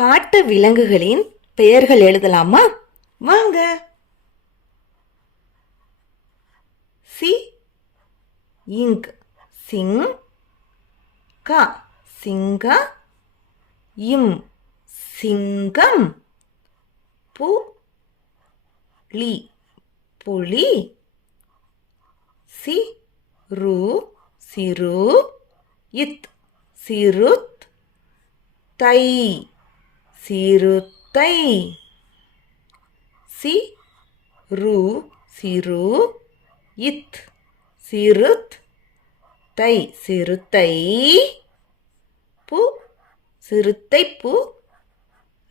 காட்டு விலங்குகளின் பெயர்கள் எழுதலாமா? வாங்க. சி இங்க் சிங், க சிங்க, இம் சிங்கம், பு லி புலி, சி ரு சிறு, இத் சிறுத், தை சிறுத்தை, சி ரு சிறு, இத் சிறுத், தை சிறுத்தை, பு சிறுத்தை பு,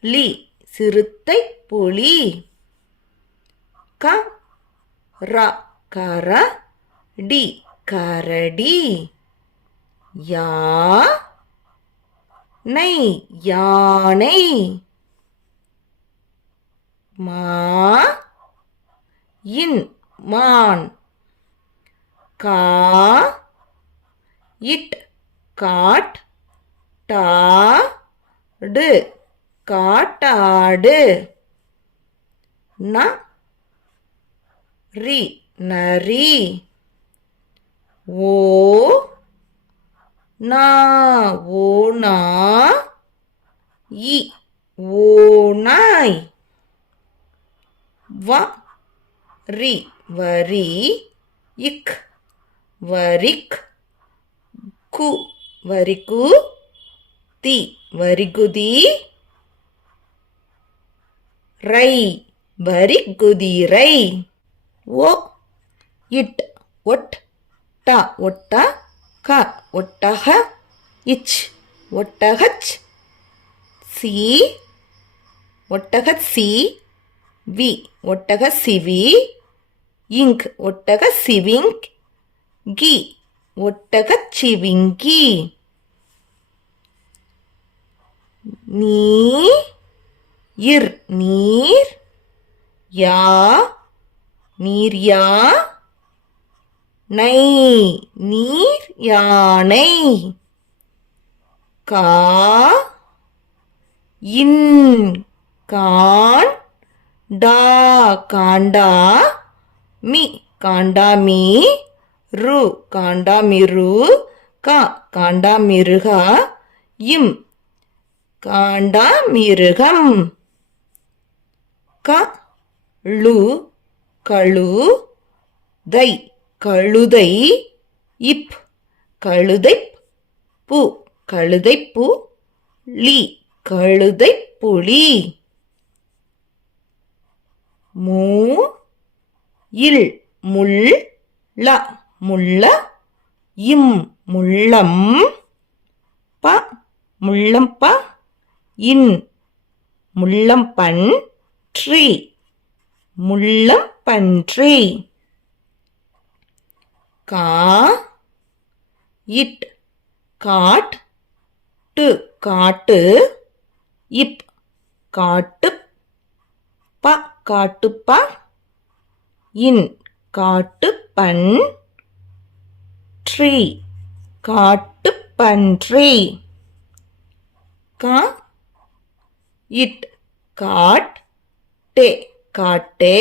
லி சிறுத்தை புலி, க ர கர, டி கரடி, யா நை யானை, மா இன் மான், கா இட் காட், டா டு காட்டாடு, ந ரி நரி, ஓ நா ஓனா, இ ஓநாய், வ ரி வரி, இக் வரிக், கு வரிக்கு, தி வரிகுதி, ரை வரிகுதிரை, ஓ இட் ஒட், ட ஒட்ட, க ஒட்டக, இச் ஒட்டகச், சி ஒட்டகச் சி, வி ஒட்டக சிவி, இங்க் ஒட்டக சிவிங், கி ஒட்டகச் சிவிங்கி, நீ இர் நீர், யா நீர்யா, நை நீர் யானை, கா இன் கான், டா காண்டா, மி காண்டாமி, ரு காண்டாமிரு, க காண்டாமிருகா, இம் காண்டாமிருகம், க ளு கழு, தை கழுதை, இப் கழுதைப், பு கழுதைப்பு, லி கழுதைப் புலி, மூ இல் முள், ல முள்ள, இம் முள்ளம், ப முள்ளம்ப, இன் முள்ளம்பன், ட்ரீ முள்ளம்பன்றி, கா இட் காட், டு காட்டு, இப் காட்டு, ப காட்டுப்ப, இன் காட்டுப்பன், ட்ரீ காட்டுப்பன்றி, கா இட் காட், டே காட்டே,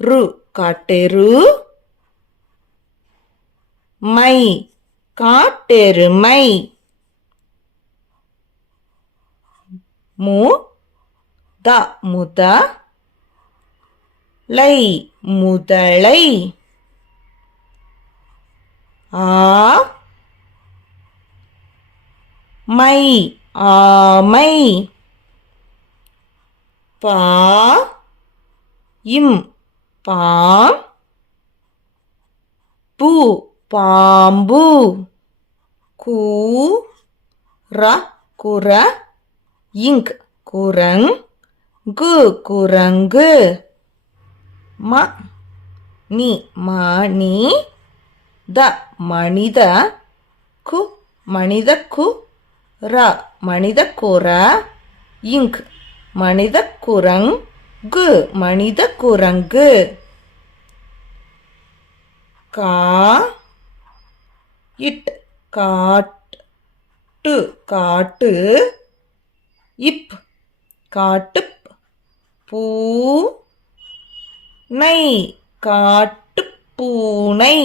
ரு காட்டெரு, மை காட்டெருமை, மு த முத, லை முதலை, ஆ மை ஆமை, பா இம் பாம், பு பாம்பு, கூ ர குர, இங்க் குரங், கு குரங்கு, ம நி மணி, த மனித, கு மனித கு, ர மனித குர, இங்க் மனித குரங், கு மனித குரங்கு, கா இட் காட், டு காட்டு, இப் காட்டுப் பூனை காட்டுப் பூனை